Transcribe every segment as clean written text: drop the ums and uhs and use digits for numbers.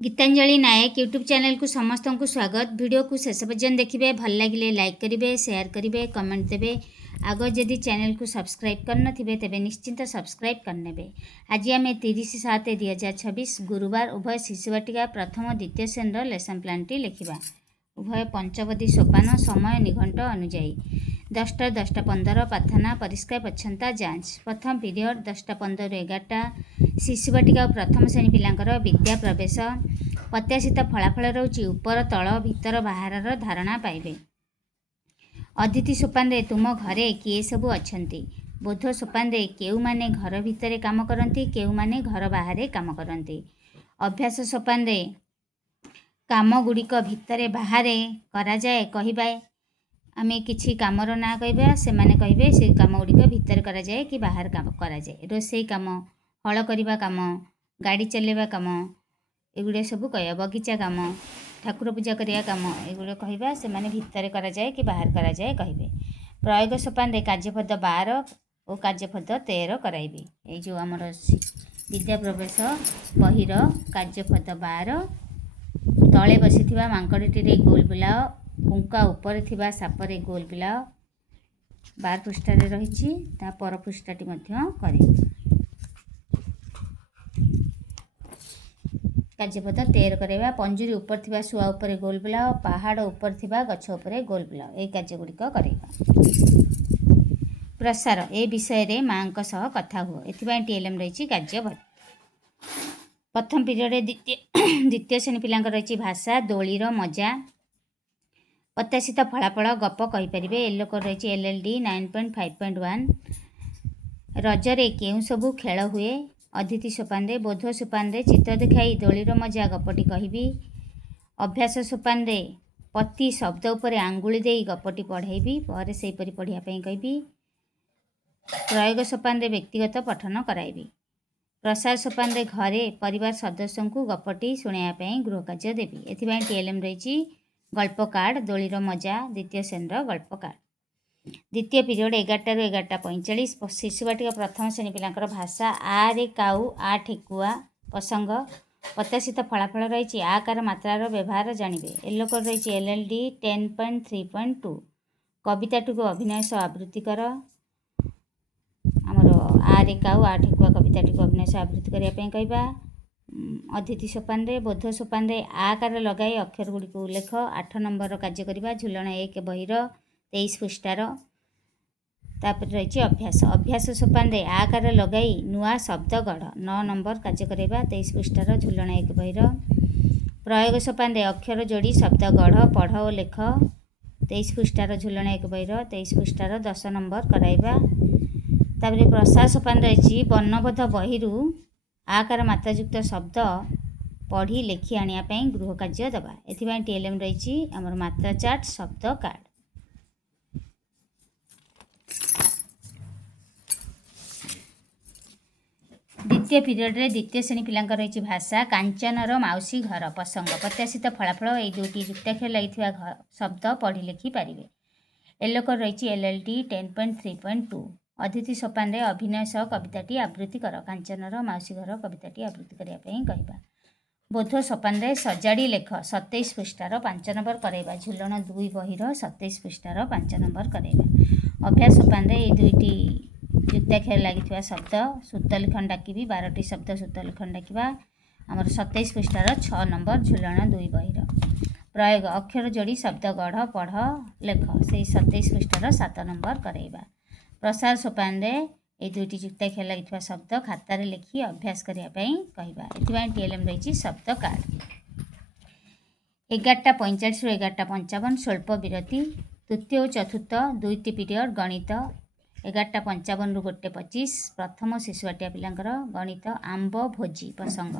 गीतांजलि नायक YouTube channel को समस्त को स्वागत। वीडियो को शेष पर्यंत देखिए, भल लगे लाइक करेंगे, शेयर करेंगे, कमेंट देवे। आग जदि चैनल को सब्सक्राइब करन तेज निश्चिंत सब्सक्राइब करने। आज आम 30/7/2026 गुरुवार उभय शिशुवाटिका प्रथम द्वितीय श्रेणी लेसन प्लान टी लिखा। उभय पंचवदी सोपान समय निघंट अनुजाई 10टा 10:15 प्रार्थना परिष्कार परिच्छन्नता जांच। प्रथम पीरियड 10:15 ରୁ 11ଟା। शिशुवाटिका प्रथम श्रेणी पिलांकर विद्या प्रवेश। प्रत्याशित फलाफल रहुछि उपर तल भितर बाहर धारणा पाइबे। अदिति सोपान रे तुम घरे किए सबु अछंती। बोध सोपान रे केउ माने घर भितरे काम करंती, केउ माने घर बाहरे काम करंती। अभ्यास सोपान रे काम गुड़िक भितरे बाहरे करा जाए कहबा। आमे किछि कामर ना कहबा, से माने कहबे से काम गुड़िक भितर करा जाए कि बाहर काम करा जाए। रोसई काम, हल करबा काम, गाड़ी चलेबा काम, एगुड़े सब कह। बगीचा काम, ठाकुर पूजा करिया काम, एगुड़े कहबा से माने भितर करा जाए कि बाहर करा जाए कहबे। प्रयोग सोपान रे कार्यपद 12 और कार्यपद 13 कराइबे। ए जो हमर विद्या प्रवेश बहिर कार्यपद 12 तले बसिथिबा मांकड़ीटी रे गोल बुलाओ, उंका ऊपर थिबा सापरे गोल बुलाओ। 12 पृष्ठ रे रहिछि, ता पर पृष्ठटी मध्य करे। कार्यपद 13 करवा। पंजुरी ऊपर थिबा शुआ ऊपर गोल बुलाओ, पहाड़ ऊपर थिबा गछ ऊपर गोल बुलाओ। ए कार्य गुड़िक करवा। प्रसार ए विषय रे मां को सह कथा हुओ। एथिबा टीएलएम रहिछि कार्यपद। प्रथम पीरियड द्वितीय श्रेणी पिलांकर रहिछि भाषा, दोलीर मजा, प्रत्याशित फलाफल, गप कहि परिबे। एलोकर रहिछि एलएलडी 9.5.1। रजरे केउ सबु खेल हुए। अदिति सोपान रे, बोध सोपान रे चित्र देखाई दोलीर मजा गपटी कहिबी। अभ्यास सोपान रे पति शब्द उपरे आंगुली देई गपटी पढ़ाइबी, पर सेहीपरि पढ़िया पई कहिबी। प्रयोग सोपान रे व्यक्तिगत पठन कराइबी। प्रसार सोपान रे घरे परिवार सदस्य को गपटी शुणाइया पई गृह कार्य देबी। एथिबाई टीएलएम रहिछि गल्प कार्ड, दोलीर मजा द्वितीय श्रेणीर गल्प कार्ड। द्वितीय पीरियड 11टा ରୁ 11:45। शिशुवाटिका प्रथम श्रेणी पिलांकर भाषा, आ रे काऊ, आ ठेकुआ प्रसंग। प्रत्याशित फलाफल रही आकार मात्रार व्यवहार जानिबे। एलोकर रही एलएलडी 10.3.2। कविताटी को अभिनय सह आवृत्ति कर। आमर आ रे काऊ, आ ठेकुआ कविताटी को अभिनय सह आवृत्ति करिया पई कहबा। अदिति सोपान रे, बोध सोपान रे आकार लगाई अक्षर गुड़ी को उल्लेख। 8 नंबर कार्य करिबा। झुलण 1 बहिर 23 पृष्ठार। तापर रही अभ्यास। अभ्यास सोपान रे आकार लगाई नुआ शब्द गढ़। 9 नंबर कार्य करेबा। 23 पृष्ठार। झुलण 1 बहिर। प्रयोग सोपान रे अक्षर जोड़ी शब्द गढ़, पढ़ और लेख। 23 पृष्ठार। झुलण 1 बहिर 23 पृष्ठार। 10 नंबर कराइबा। तापर प्रसार सोपान रही वर्णबोध बहिरू आकार मात्रायुक्त शब्द पढ़ी लेखि आनिया पई गृह कार्य दबा। एथिबाई टीएलएम रही आमर मात्रा चार्ट, शब्द कार्ड। द्वितीय पीरियड रे द्वितीय श्रेणी पिलांकर रही भाषा, कांचनर माउसी घर प्रसंग। प्रत्याशित फलाफल ए दुईटी युक्ताक्षर लगी शब्द पढ़ी लेखि पारिबे। एलोकर रही एलएलडी 10.3.2। अदिति सोपान रे अभिनय सह कविताटी आवृत्ति कर। कांचनर माउसी घर कविताटी आवृत्ति करिया पई कहबा। बोध सोपान रे सजाड़ी लेख। 27 पृष्ठार। 5 नंबर कराइबा। झुलण 2 बहिर 27 पृष्ठार। 5 नंबर कराइबा। अभ्यास सोपान रे दुईटी युक्ताक्षर लगी शब्द सूत्र लिखन डाकिबी। 12टी शब्द सूत्र लिखन डाकिबा। आमर 27 पृष्ठार। 6 नंबर। झुलण 2 बहिर। प्रयोग अक्षर जोड़ी शब्द गढ़, पढ़, लेख। से 27 पृष्ठार। 7 नंबर कराइबा। प्रसार सोपान रे ए दुईटी युक्ताक्षर लगी शब्द खातार लिखि अभ्यास करिया पई कहबा। एथिबाई टीएलएम रही शब्द कार्ड। 11:45 ରୁ 11:55 स्वल्प विरति। तृतीय और चतुर्थ दुईटी पीरियड गणित। 11:55 ରୁ 1:25 प्रथम शिशुवाटिका पिलांकर गणित, आंब भोजी प्रसंग।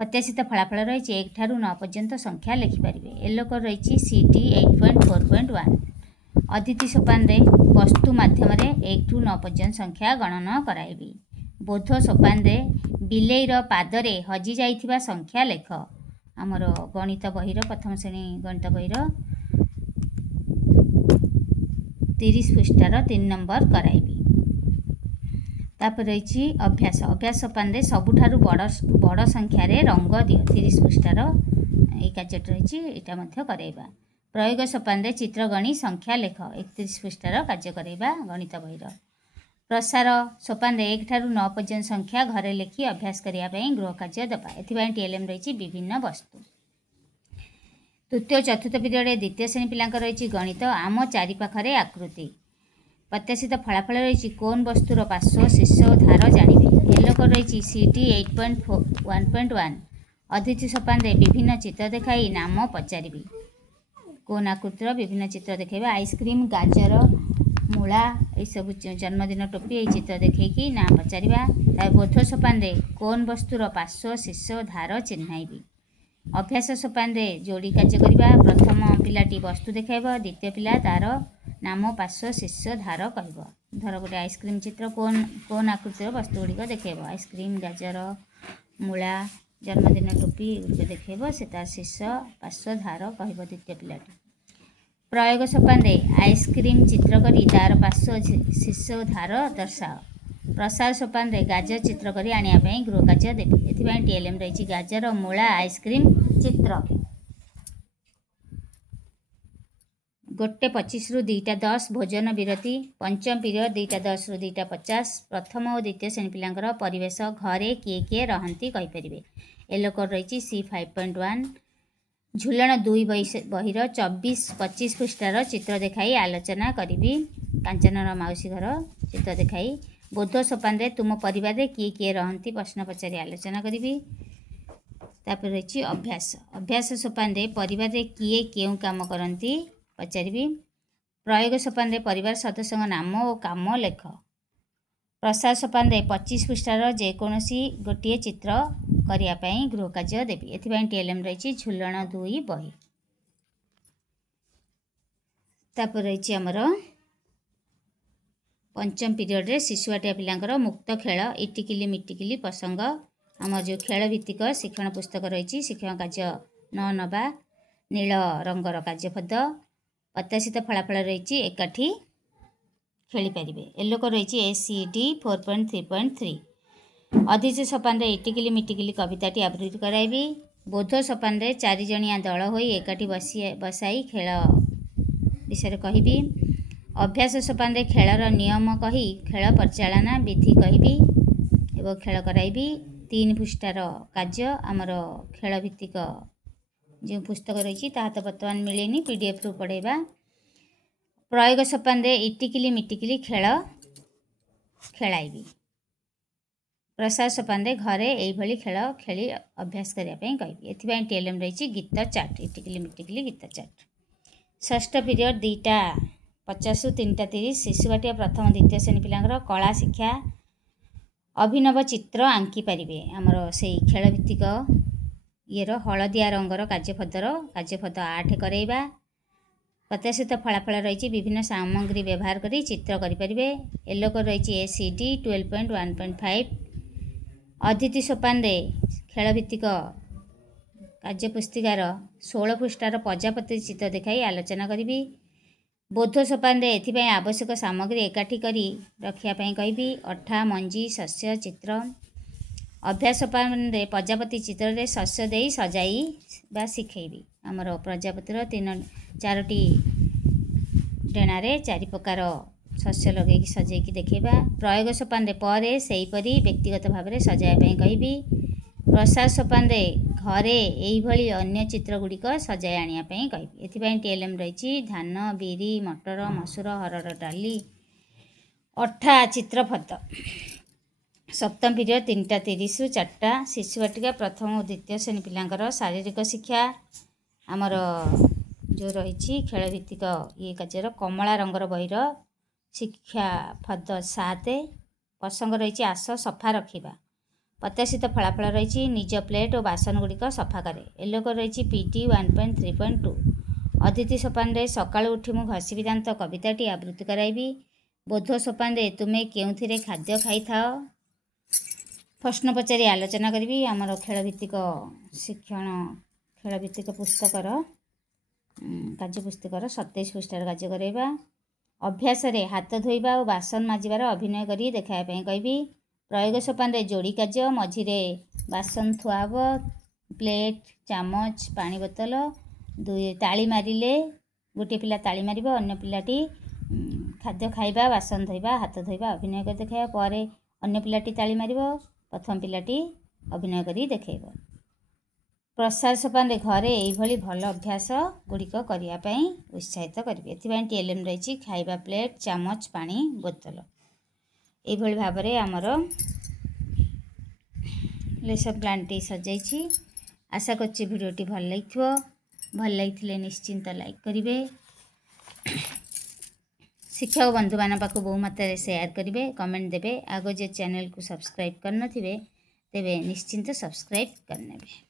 प्रत्याशित फलाफल रही 1 ठारू 9 पर्यंत संख्या लिखिपारे। एलोकर रही सीटी 8.4.1। अदिति सोपान रे वस्तु माध्यम 1 ରୁ 9 पर्यंत संख्या गणना कराइबी। बोध सोपान रे बिलेईर पादरे हजि जाइथिबा संख्या लेख। आमर गणित बहिर प्रथम श्रेणी गणित बहिर 30 पृष्ठार। 3 नंबर कराइबी। तापर रही अभ्यास अभ्यास सोपान सबुठारु बड़ संख्यार रंग दियो 30 पृष्ठार ये कार्य रही यहाँ करवा। प्रयोग सोपान चित्रगणी संख्या लेख 31 पृष्ठार कार्य करवा गणित बहीर। प्रसार सोपान 1 ठारू 9 पर्यंत संख्या घरे लिखि अभ्यास करने गृह कार्य दबा। एथि टीएलएम रही विभिन्न वस्तु। तृतीय चतुर्थ पीरियड द्वितीय श्रेणी पिला रही गणित आम चारिपाखरे आकृति। प्रत्याशित फलाफल रही कौन वस्तुर पार्श्व शीर्ष धार जानवे। एलोक रही सीटी 8.1.1। अतिथि सोपान विभिन्न चित्र देखाई नाम पचारि कौन आकृतिर विभिन्न चित्र देखा। आइसक्रीम गाजर मूला ये सब जन्मदिन टोपी ये चित्र देखी ना पचारा। बोध सोपान कौन वस्तुर पार्श्व शीर्ष धार चिन्हैबी। अभ्यास सोपान जोड़ी कार्य करवा। प्रथम पिलाटी वस्तु देखाइब द्वितीय पिला तार नाम पार्श्व शीर्ष धार कह। धर गोटे आइसक्रीम चित्र कौन आकृतिर वस्तु गुड़िक देखेब। आइसक्रीम गाजर मूला जन्मदिन टोपी गुड़िक देखेब से तार शीर्ष पार्श्व धार कह द्वितीय पिलाटी। प्रयोग सोपान आइसक्रीम चित्र करी तार पार्श्व शीर्ष धार दर्शाओ। प्रसार सोपान गाजर चित्र करी आने गृह कार्य देवी। एथि टीएलएम रही गाजर मूला आइसक्रीम चित्र। 1:25 रु 2:10 भोजन विरति। पंचम पीरियड 2:10 रु 2:50। प्रथम और द्वितीय श्रेणी पिलांकर परिवेश घरे किए किए रहंती कहीपर। एलोक रही सी 5.1। झुलन 2 बहीर 24-25 पृष्ठार चित्र देखाई आलोचना करी। कांचनर माउसी घर चित्र देखाई। बोध सोपान तुम परिवार किए किए रहंती प्रश्न पचारि आलोचना करी। तापर रही अभ्यास अभ्यास सोपान परिवार किए क्यों काम करती पचारि। प्रयोग सोपान परिवार सदस्यों नाम और काम लेख। प्रसार सोपान 25 पृष्ठार जेकोसी गोटे चित्र करने गृह कार्य देवी। एथि टीएलएम रही झुलन 2 बही। तापर रही आमर पंचम पीरियड रे शिशुआटिया पिलांकर मुक्त खेल इटिकिली मिटिकिली प्रसंग आम जो खेल भित्तिक शिक्षण पुस्तक रही शिक्षण कार्य न नवा नील रंगर कार्यपद। प्रत्याशित फलाफल रही एकाठी खेलीपर। एलोक रही एसीडी 4.3.3। अतिथि सोपान इटिकिली मिटिकिली कविताटी आवृत्ति कराइबी। बोध सोपान 4 जणिया दल हो एकाठी बसाई खेल विषय कहबी। अभ्यास सोपान खेलर नियम कही खेल परिचालना विधि कहबी एवं खेल कराइबी। 3 पृष्ठार कार्य आमर खेल भित्तिक जो पुस्तक रही तो बर्तमान मिलेनी पीडीएफ रु पढ़ेबा। प्रयोग सोपान इटिकिली मिटिकिली खेल खेलाइबी। प्रसार सोपान घरे यही खेल खेली अभ्यास करने कहबी। एथि टीएलएम रही गीत चार्ट इटिकिली मिटिकिली गीत चार्ट। षष्ठ पीरियड 2:50 रु 3:30 शिशुआटिया प्रथम द्वितीय श्रेणी पिलांकर कला शिक्षा अभिनव चित्र आंकी पारे। आमर से खेल भित्तिक ये हलदिया रंगर कार्यपदर कार्यपद 8 करवा। प्रत्याशित फलाफल रही विभिन्न सामग्री व्यवहार कर चित्र करें। एलोक रही एसीडी 12.1.5। अतिथि सोपान खेल भित्तिक कार्यपुस्तिकार 16 पृष्ठार प्रजापति चित्र देखाई आलोचना करी। बोध सोपान एथि आवश्यक सामग्री एकाठी करी रखापी कहबी। अठा मंजी शस्य चित्र। अभ्यास सोपान प्रजापति चित्र रे शस्य दे सजाई बा शिखेबी। आमर प्रजापतिर 4टी डेणारे 4 प्रकार शस्य लगे सजेकी देखा। प्रयोग सोपान पर सेहीपरि व्यक्तिगत भाव में सजाइवाई कहबी। प्रसार सोपान घरे यही अन्य चित्र गुड़िक सजाई आने कहबी। एथि टीएलएम रही धान बिरी मटर मसूर हरड़ डाली अठा चित्रफत। सप्तम पीरियड 3:30 रु 4टा शिशुवाटिका प्रथम और द्वितीय श्रेणी पिलांकर शारीरिक शिक्षा आमर जो रही खेल भित्तिक ये कार्य कमला रंगर बहीर शिक्षा फद 7। प्रसंग रही आस सफा रखा। प्रत्याशित फलाफल रही निज प्लेट और बासन गुड़िक सफा करे। एलोक रही पीटी 1.3.2। अतिथि सोपान सकाळु उठी मु घसीबी दांत कविताटी आवृत्ति कराइबी। बोध सोपान तुम्हें केउथिरे खाद्य खाई थाओ प्रश्न पचारि आलोचना करी। आमर खेल भित्तिक शिक्षण खेल भित्तिक पुस्तकर कार्यपुस्तकर 27 पृष्ठार कार्य करवा। ଅଭ୍ୟାସରେ ହାତ ଧୋଇବା ଓ ବାସନ ମାଜିବାର ଅଭିନୟ କରି ଦେଖାଇବା ପାଇଁ କହିବି। ପ୍ରୟୋଗ ସୋପାନରେ ଯୋଡ଼ି କାର୍ଯ୍ୟ। ମଝିରେ ବାସନ ଥୁଆ ହେବ, ପ୍ଲେଟ୍, ଚାମଚ, ପାଣି ବୋତଲ। ତାଳି ମାରିଲେ ଗୋଟିଏ ପିଲା ତାଳି ମାରିବ, ଅନ୍ୟ ପିଲାଟି ଖାଦ୍ୟ ଖାଇବା, ବାସନ ଧୋଇବା, ହାତ ଧୋଇବା ଅଭିନୟ କରି ଦେଖାଇବା। ପରେ ଅନ୍ୟ ପିଲାଟି ତାଳି ମାରିବ, ପ୍ରଥମ ପିଲାଟି ଅଭିନୟ କରି ଦେଖାଇବ। ପ୍ରସାଦ ସୋପାନରେ ଘରେ ଏଇଭଳି ଭଲ ଅଭ୍ୟାସ ଗୁଡ଼ିକ କରିବା ପାଇଁ ଉତ୍ସାହିତ କରିବେ। ଏଥିପାଇଁ TLM ରହିଛି ଖାଇବା ପ୍ଲେଟ୍, ଚାମଚ, ପାଣି ବୋତଲ। ଏଇଭଳି ଭାବରେ ଆମର ଲେସନ୍ ପ୍ଲାନ୍ଟି ସଜାଇଛି। ଆଶା କରୁଛି ଭିଡ଼ିଓଟି ଭଲ ଲାଗିଥିବ। ଭଲ ଲାଗିଥିଲେ ନିଶ୍ଚିନ୍ତ ଲାଇକ୍ କରିବେ। ଶିକ୍ଷକ ବନ୍ଧୁମାନଙ୍କ ପାଖକୁ ବହୁ ମାତ୍ରାରେ ସେୟାର କରିବେ, କମେଣ୍ଟ ଦେବେ। ଆଗ ଯେ ଚ୍ୟାନେଲକୁ ସବସ୍କ୍ରାଇବ୍ କରିନଥିବେ ତେବେ ନିଶ୍ଚିନ୍ତ ସବସ୍କ୍ରାଇବ୍ କରିନେବେ।